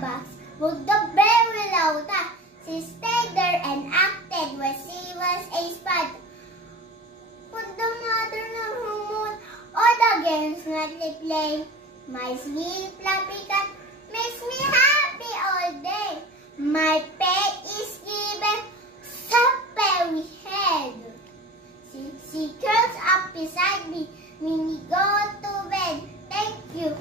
box with the very loud. She stayed there and acted when she was a spot. Put the mother of her moon, all the games that they play. My sweet fluffy cat makes me happy all day. My pet is given soft fairy head. She curls up beside me when we go to bed. Thank you.